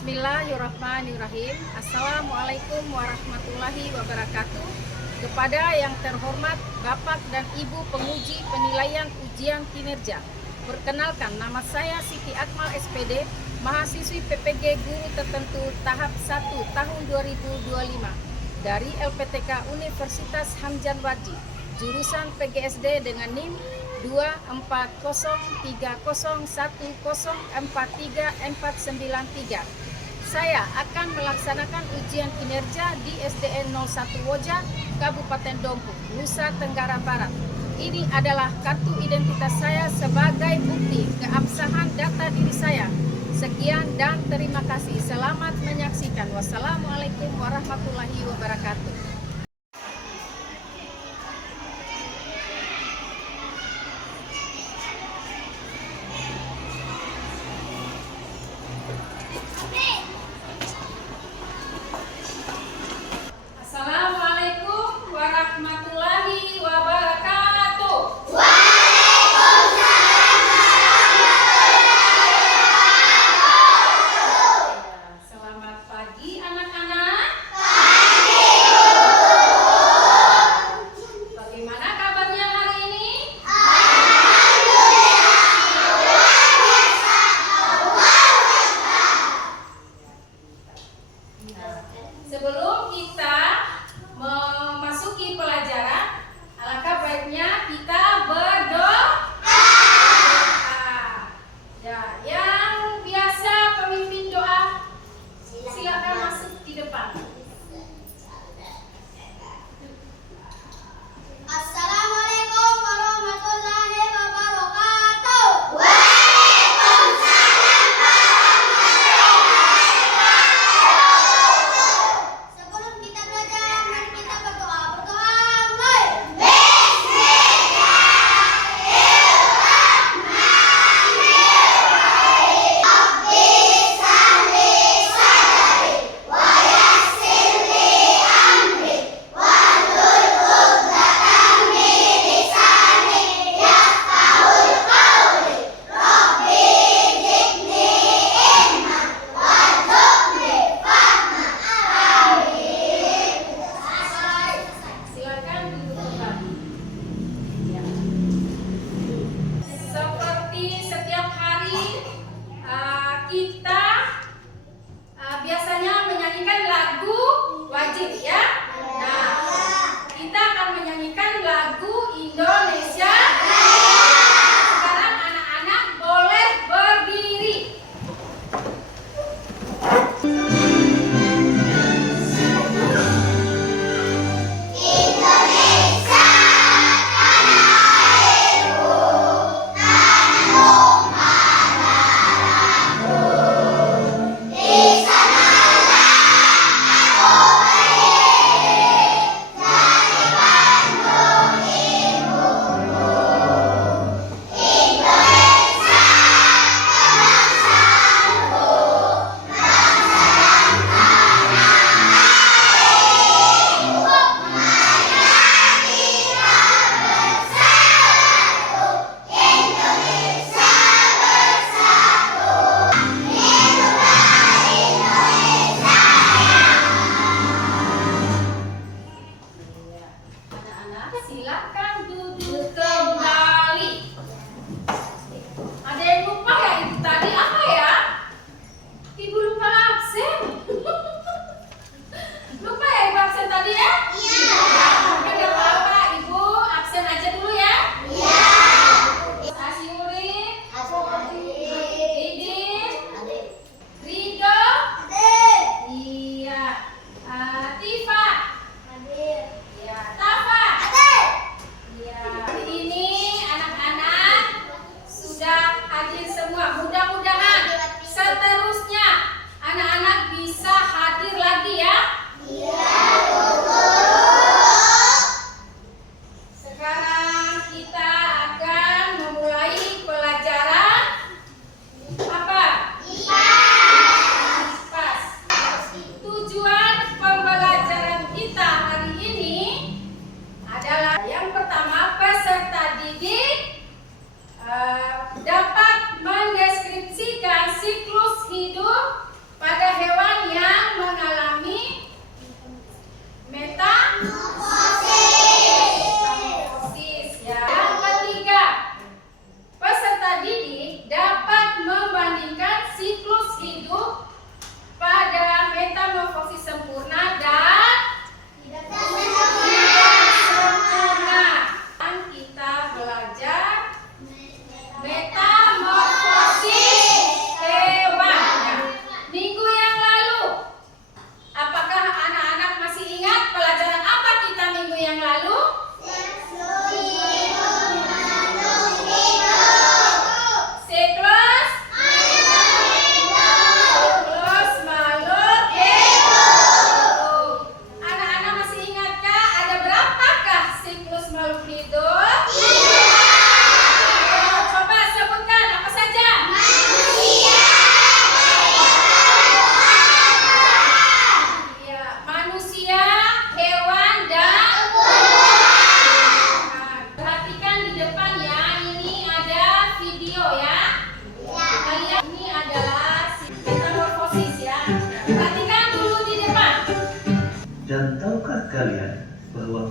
Bismillahirrahmanirrahim. Assalamualaikum warahmatullahi wabarakatuh. Kepada yang terhormat Bapak dan Ibu penguji penilaian ujian kinerja, perkenalkan, nama saya Siti Akmal SPD, mahasiswi PPG Guru Tertentu tahap 1 tahun 2025 dari LPTK Universitas Hamzah Waji, jurusan PGSD dengan NIM 24010104343. Saya akan melaksanakan ujian kinerja di SDN 01 Woja, Kabupaten Dompu, Nusa Tenggara Barat. Ini adalah kartu identitas saya sebagai bukti keabsahan data diri saya. Sekian dan terima kasih. Selamat menyaksikan. Wassalamualaikum warahmatullahi wabarakatuh. Assalamualaikum warahmatullahi wabarakatuh. Selamat pagi anak-anak. Pagi, Bu.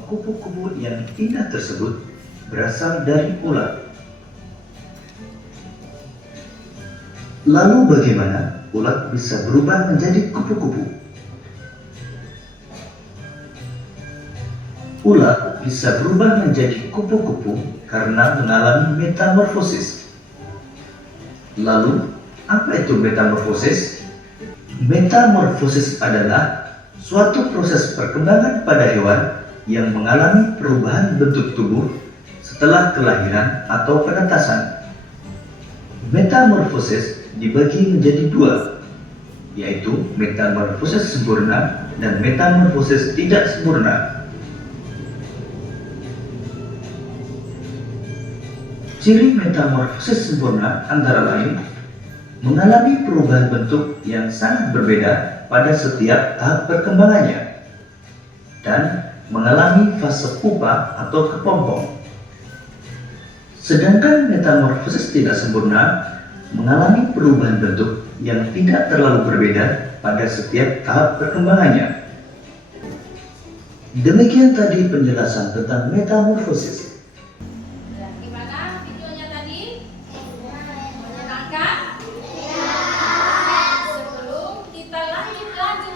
kupu-kupu yang indah tersebut berasal dari ulat. Lalu bagaimana ulat bisa berubah menjadi kupu-kupu? Ulat bisa berubah menjadi kupu-kupu karena mengalami metamorfosis. Lalu, apa itu metamorfosis? Metamorfosis adalah suatu proses perkembangan pada hewan yang mengalami perubahan bentuk tubuh setelah kelahiran atau penetasan. Metamorfosis dibagi menjadi dua, yaitu metamorfosis sempurna dan metamorfosis tidak sempurna. Ciri metamorfosis sempurna antara lain mengalami perubahan bentuk yang sangat berbeda pada setiap tahap perkembangannya dan mengalami fase pupa atau kepompong. Sedangkan metamorfosis tidak sempurna mengalami perubahan bentuk yang tidak terlalu berbeda pada setiap tahap perkembangannya. Demikian tadi penjelasan tentang metamorfosis. Gimana videonya tadi? Menyenangkan? Sebelum kita lanjut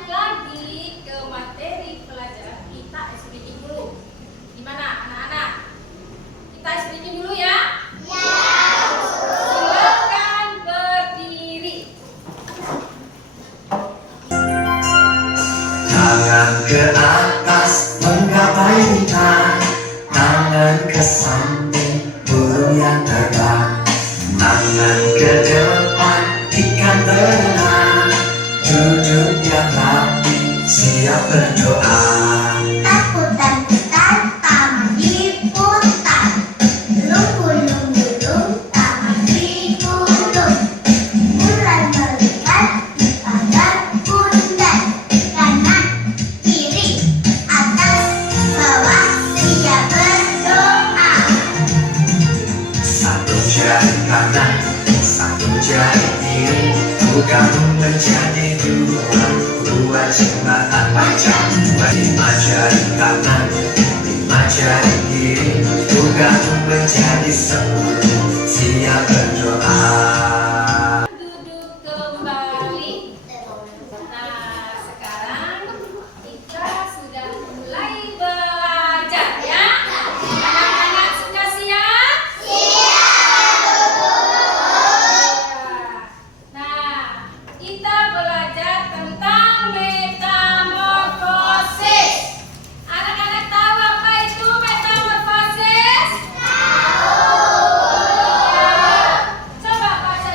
lagi ke materi pelajaran, kita speaking dulu. Gimana anak-anak? Kita speaking dulu ya? Silakan berdiri. Tangan ke atas menggapai bintang, tangan ke samping burung yang terbang, tangan ke depan ikan berenang, duduk yang rapi siap berdoa. Takut-takutan taman diputar, gulung-gulung gulung taman digulung, mulai melihat di pagar bundar, kanan kiri atas bawah siap berdoa. Satu jari kanan, satu jari kiri, gabung menjadi dua jembatan panjang. Lima jari kanan, lima jari kiri, gabung menjadi 10, siap berdoa. Duduk kembali. Nah, sekarang kita sudah mulai belajar ya. Anak-anak sudah siap? Nah, kita belajar tentang metamorfosis. Anak-anak tahu apa itu metamorfosis? Tahu. Coba baca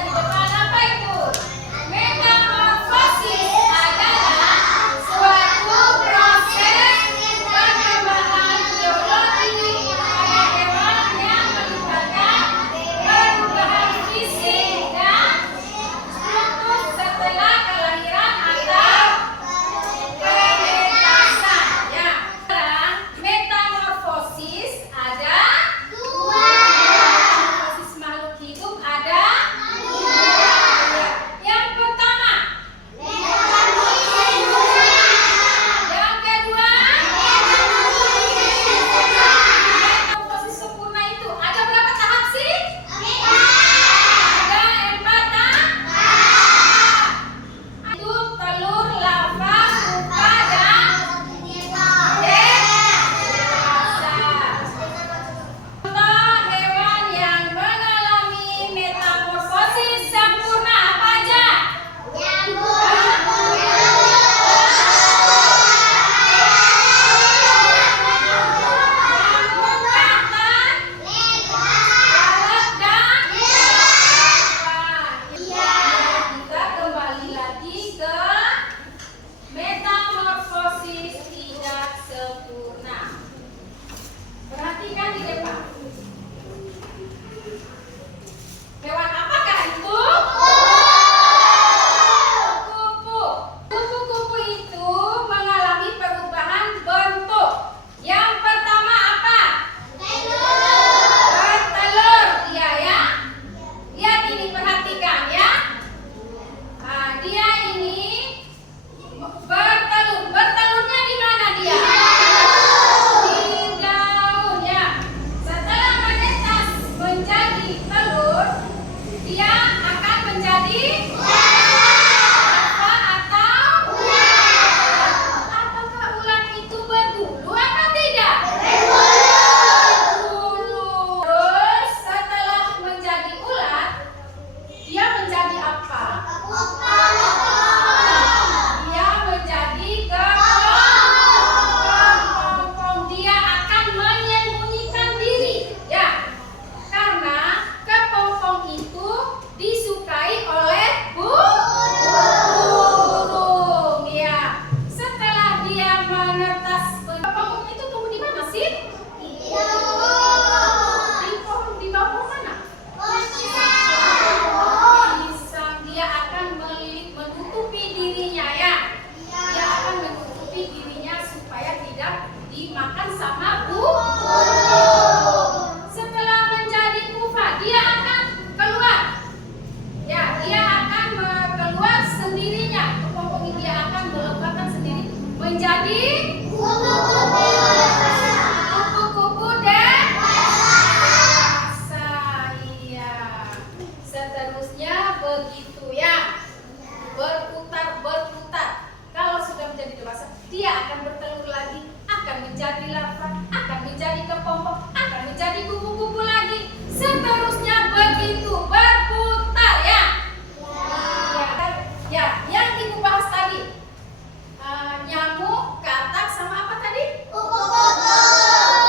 menjadi larva atau apakah ulat itu berbulu apa tidak? Berbulu. Terus setelah menjadi ulat, dia menjadi apa? Dia menjadi kepompong. Dia akan menyembunyikan diri, ya. Karena kepompong itu disukai oleh burung, ya. Setelah dia menetas, kepompong itu tumbuh di mana sih? Di pohon, di bawah pohon mana? Pisang. Dia akan menutupi dirinya, ya. Dia akan menutupi dirinya supaya tidak dimakan sama burung. Setelah menjadi pupa, dia akan keluar. Ya, dia akan keluar sendirinya. Kepompong ini dia akan melembabkan sendiri menjadi kupu-kupu dewasa. Iya. Seterusnya begitu, ya. Berputar. Kalau sudah menjadi dewasa, dia akan bertelur lagi, akan menjadi larva, akan menjadi kepompong, akan menjadi kupu-kupu lagi. Seterusnya begitu, berputar, ya. Ya, yang ibu bahas tadi, nyamuk, katak, sama apa tadi? Kupu-kupu.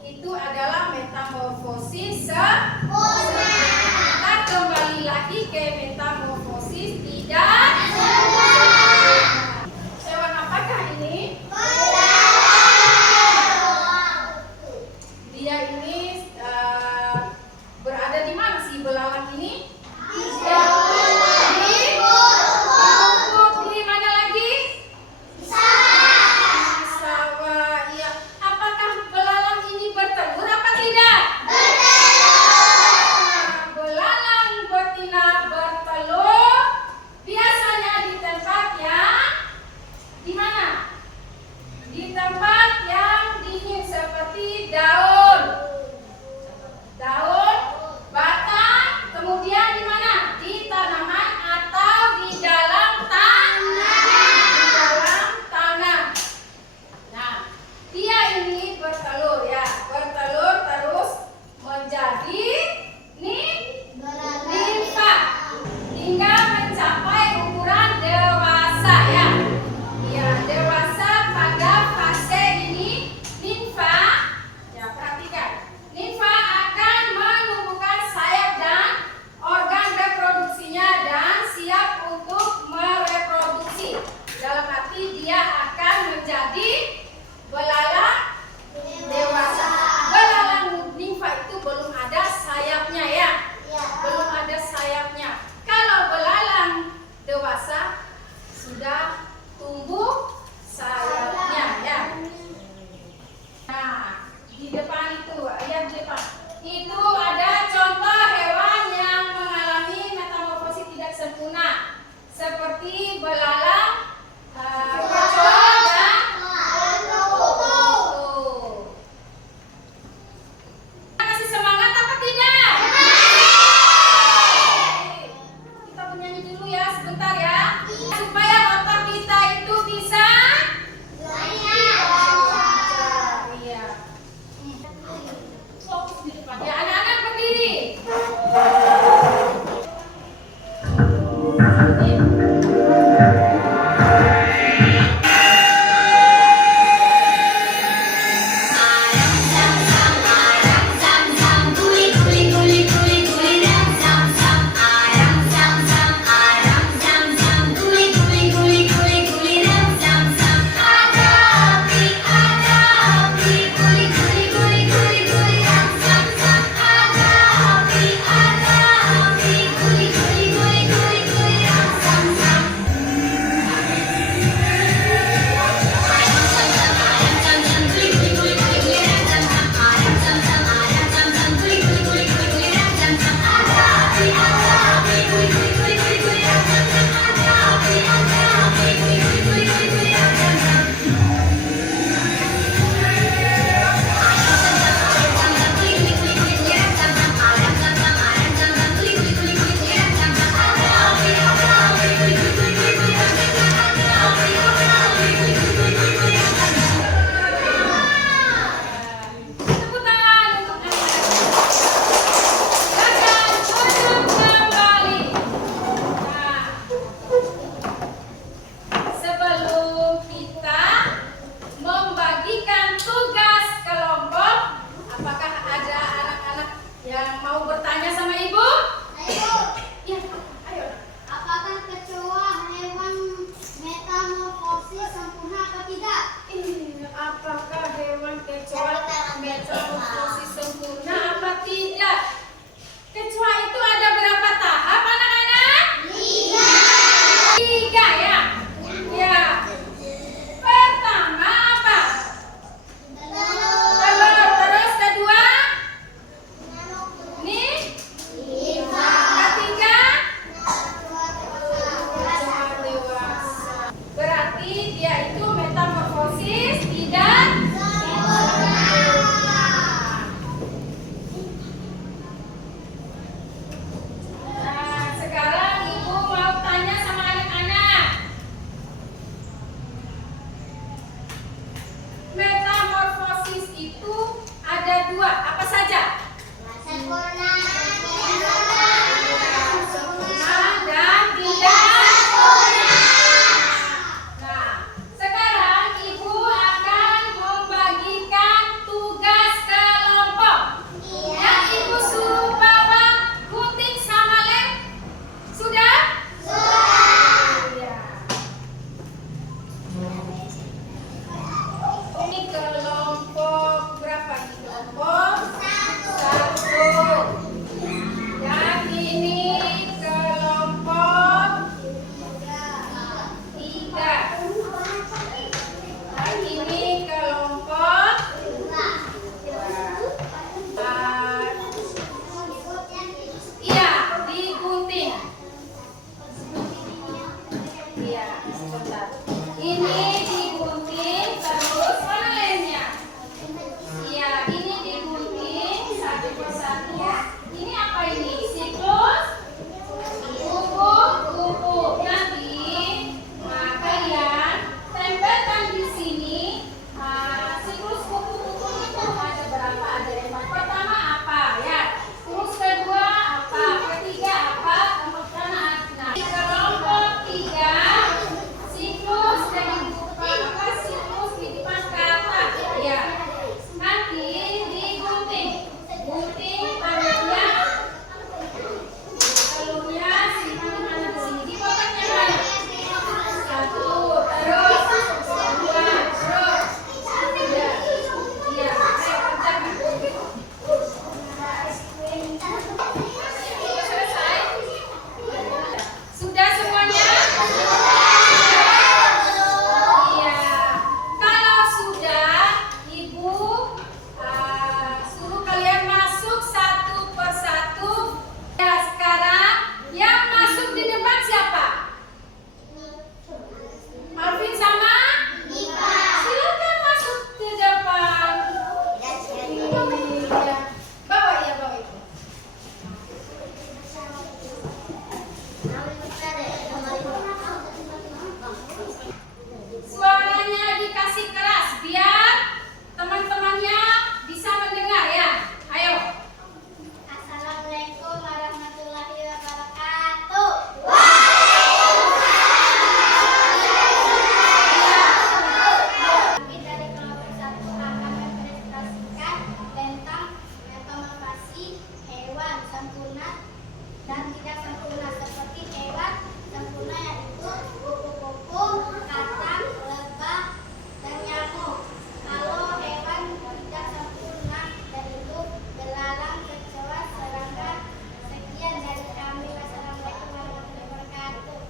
Itu adalah metamorfosis. Kita kembali lagi ke metamorfosis tidak. Hewan apakah ini? Dia ini berada di mana sih belalang ini? Di mana lagi? Di sawah. Iya. Apakah belalang ini bertelur apa tidak? Belalang betina bertelur biasanya di tempat yang di mana? Di tempat yang dingin seperti daun, batang, kemudian di mana? Di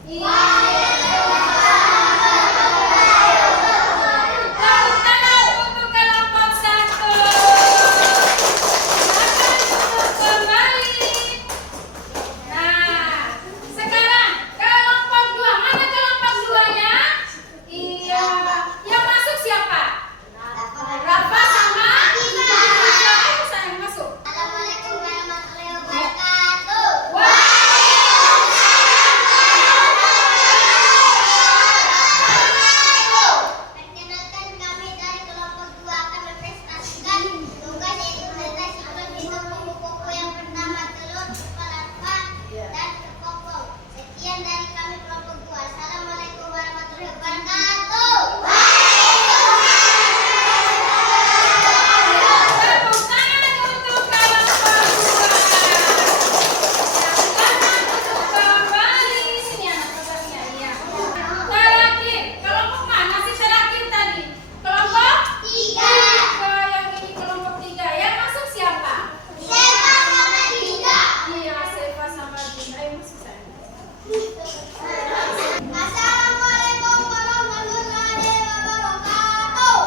Tepuk tangan untuk kelompok 1. Silakan duduk kembali. Nah, sekarang kelompok 2. Mana kelompok 2-nya? Iya, yang masuk siapa? Rafa sama Tika. Ayo sayang masuk. Assalamualaikum warahmatullahi wabarakatuh. Perkenalkan, kami dari kelompok 2 akan mempresentasikan tugas yaitu mengenai siklus hidup kupu-kupu yang pertama telur, larva, dan terkokong. Sekian dari kami kelompok 2. Assalamualaikum warahmatullahi wabarakatuh. Tepuk tangan untuk kelompok 2. Silakan duduk kembali. Sini anak kelompoknya. Iya. Terakhir, kelompok mana sih terakhir tadi? Kelompok 3. Yang ini kelompok 3. Yang masuk siapa? Sepa sama Dinda. Iya, Sefa sama Dinda. Ayo masuk sayang. Assalamualaikum warahmatullahi wabarakatuh.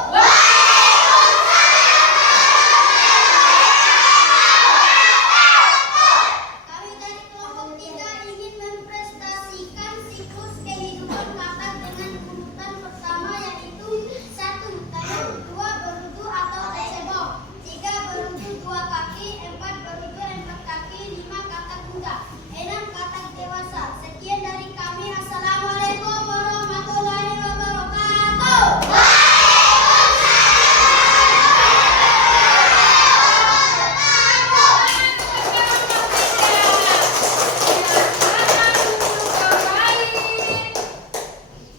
Kami dari kelompok 3 ingin mempresentasikan siklus kehidupan kakak dengan urutan pertama yaitu 1. Telur, 2. Berudu atau cebong, 3. Berudu 2 kaki, 4. Berudu 4 kaki, 5. Katak muda, 6. Katak dewasa. Sekian dari kami. Assalamualaikum warahmatullahi wabarakatuh.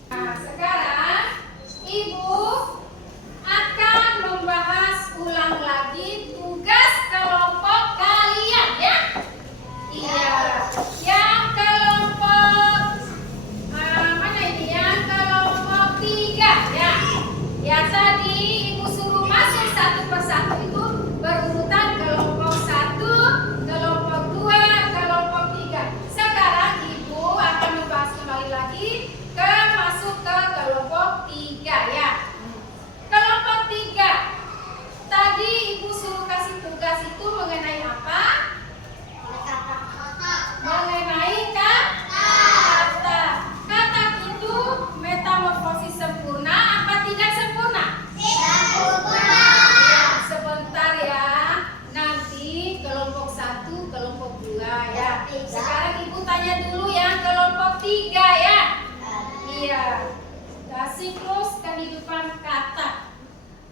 Nah, sekarang Ibu akan membahas ulang lagi tugas kelompok kalian ya. Iya, yang kelompok mana ini? Yang kelompok 3 ya. Ya tadi Ibu suruh masuk satu persatu itu berurutan kelompok 1, kelompok 2, kelompok 3. Sekarang Ibu akan membahas kembali lagi masuk ke kelompok 3 ya. Kelompok 3. Tadi Ibu suruh kasih tugas itu mengenai apa? Mengenai kata. Kata itu metamorfosis sempurna apa tidak sempurna? Sebentar ya. Nanti kelompok 1, kelompok 2 ya. Sekarang Ibu tanya dulu yang kelompok 3 ya. Iya. Nah, siklus kehidupan katak.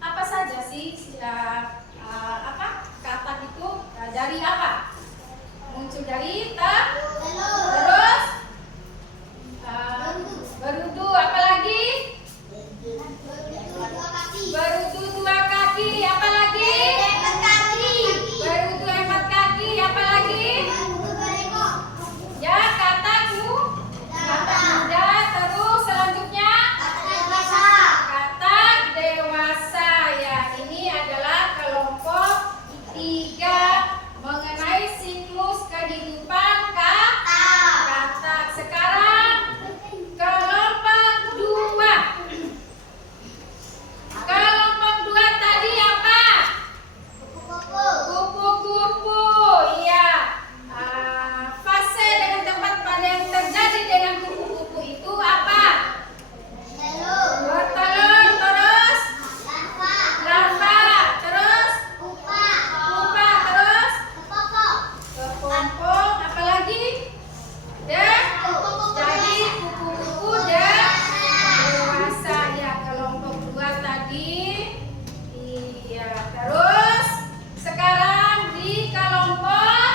Apa saja sih katak itu dari apa? Muncul dari terus berudu, apalagi? Berudu 2 kaki, apalagi? Berudu 4 kaki, apalagi? Ya, katak muda, terus selanjutnya katak dewasa ya. Ini adalah kelompok 3 mengenai siklus kehidupan katak. Sekarang kelompok 2. Kelompok 2 tadi apa? Kupu-kupu. Iya. Fase dengan tempat pada yang terjadi dengan kupu-kupu itu apa? Bertelur, terus larva, terus pupa, terus kepompong, apalagi? Jadi kupu-kupu dewasa ya, kelompok 2 tadi. Iya, terus sekarang di kelompok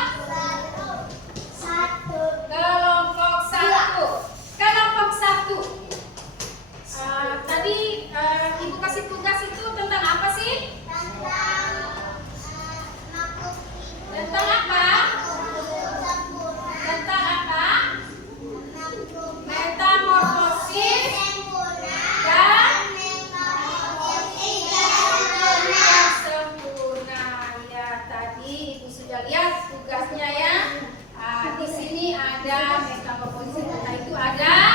1. Kelompok 1. Tadi Ibu kasih tugas itu tentang apa sih? Tentang apa? Tentang apa? Metamorfosis dan sempurna. Ya, tadi Ibu sudah lihat tugasnya ya. Di sini ada metamorfosis sempurna itu ada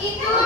Itu